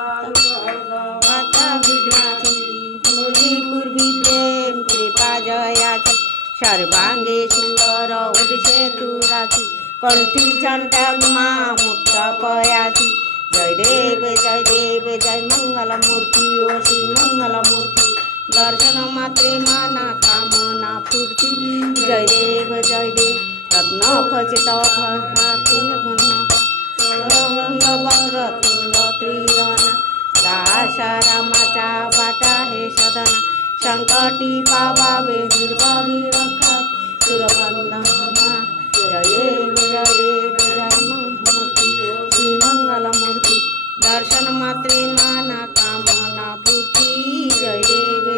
माता विघ्नाची पूर्वी पूर्वी प्रेम कृपा जयाची सर्वांगे सुंदर उदिशे तुराची कंठी चंडगमा मुक्त पयाची जय देव जय मंगल मूर्ति ओ श्री मंगल मूर्ति दर्शन मात्रे माना कामना पूर्ति जय देव रत्न खचित वक्र तुंड त्रिरना दाशारामाचा बाटा हे सदना संकटी पावावे निर्भवी रक्षा सुरबंधना जय देव जय मूर्ति श्री मंगल मूर्ति दर्शन मात्रे माना कामना पूर्ति जय देव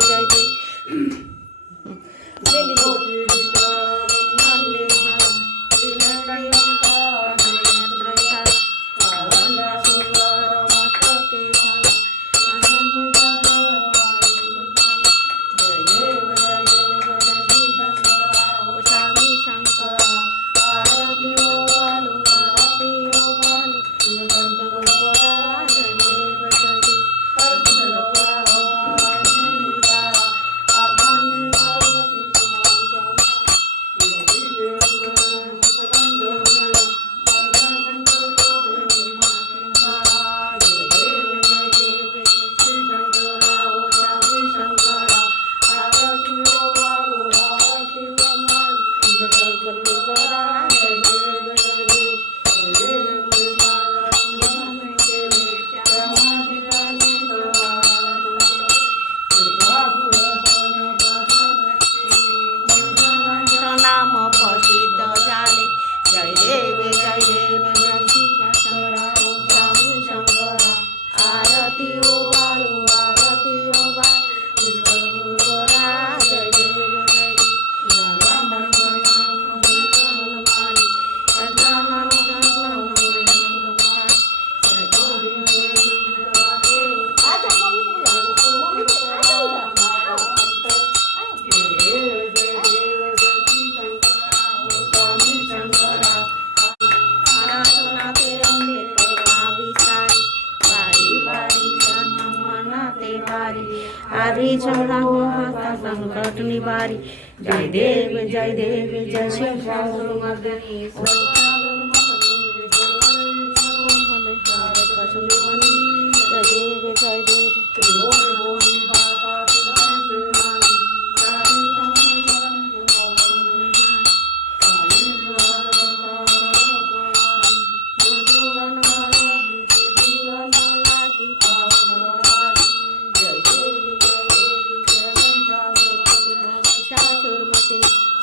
आदि संकट निवारी जय देव जय शिव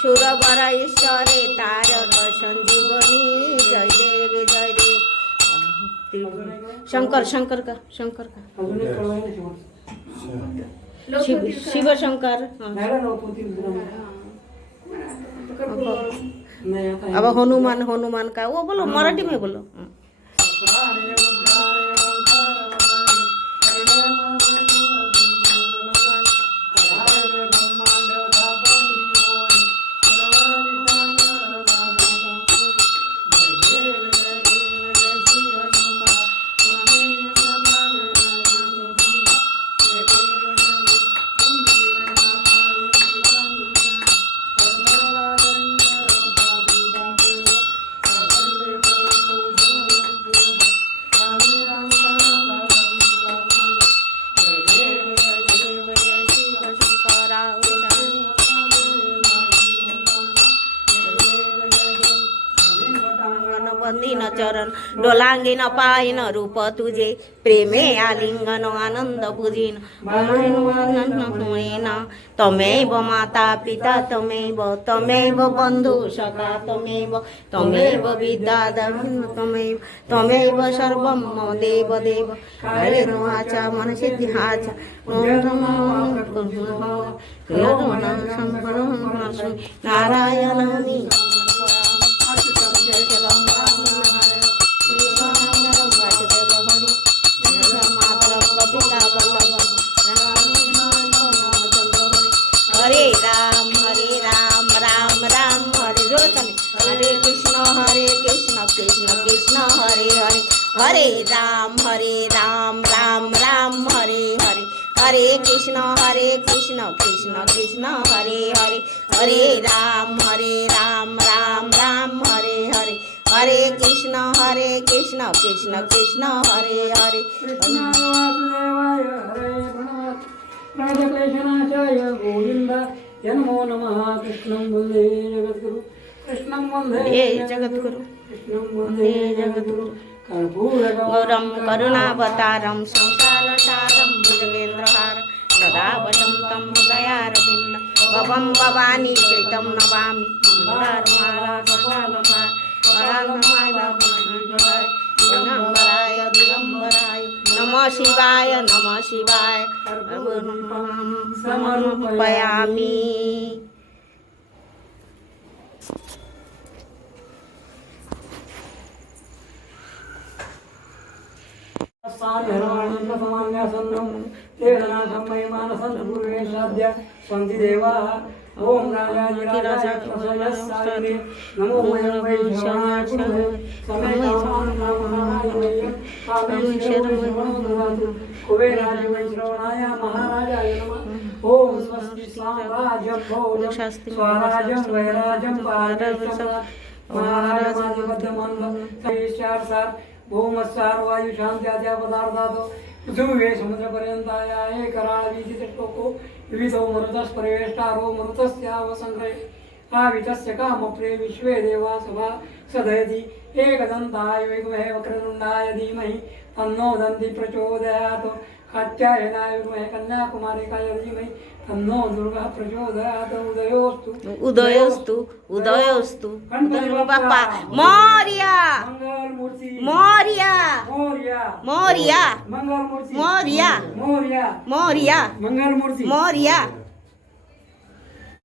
सुरवर ईश्वरे तारक संजीवनी जय देव शंकर शंकर का शिव शंकर अब हनुमान का वो बोलो मराठी में बोलो वंदिन चरण डोलांगीन पायन रूप तुझे प्रेमे आलिंगन आनंद बुझीन तमेव माता पिता तमेव बंधु सखा तमेव विद्याधर तमेव सर्वं मम देव हरे नुहाचा मनसिद्ध्याचा नारायणानि हरे राम राम राम हरे हरे कृष्ण कृष्ण कृष्ण हरे हरे हरे राम राम हरे कृष्ण कृष्ण कृष्ण हरे हरे हरे राम राम राम हरे हरे हरे कृष्ण कृष्ण कृष्ण हरे हरे कृष्णाय वासुदेवाय हरे राजक्लेशनाशाय गोविंद नमो नमः कृष्णं वन्दे जगद्गुरु कृष्णं वन्दे हे जगद्गुरु कृष्णं वन्दे जगद्गुरु गौरं करुणावतारं संसारसारं भुजगेन्द्रहारं सदा वसन्तं हृदयारविन्दं भवं भवानी चैतं नमामि दिगम्बराय दिगम्बराय नमः शिवाय समर्पयामि। ओम राजाधिराजाय प्रसयस्सायते नमो वयं वै श्रवणाय गुरुवे समय कामानामहाराय कामेश्वरो कुबेराय वै श्रवणाय महाराजाय नमः। ओम स्वस्ति स्वाराज्यं भोजं स्वराज्यं वैराज्यं पारदर्शं महाराजमाधिपत्यमंगल सैश्चार सार भूमस्सार वायु शांत्याद्या पदार्थातो पृथ्वी समुद्रपर्यंताय एक कराळ वीजितश्लोको विविधो मरुतस् परिवेष्टारो मरुतस्यावसंग्रहे आवितस्य कामप्रे विश्वे देवा सभा सदयति एकदन्ताय विद्महे वक्रतुण्डाय धीमहि तन्नो दन्ति प्रचोदयात् कात्यायनाय विद्महे कन्याकुमारिकाय धीमहि तन्नो दुर्गा प्रचोदयात् उदयोस्तु गणपती बाप्पा मोरया मंगलमूर्ती मोरया मोरया मोरया मंगलमूर्ती मोरया मोरया मोरया मंगलमूर्ती मोरया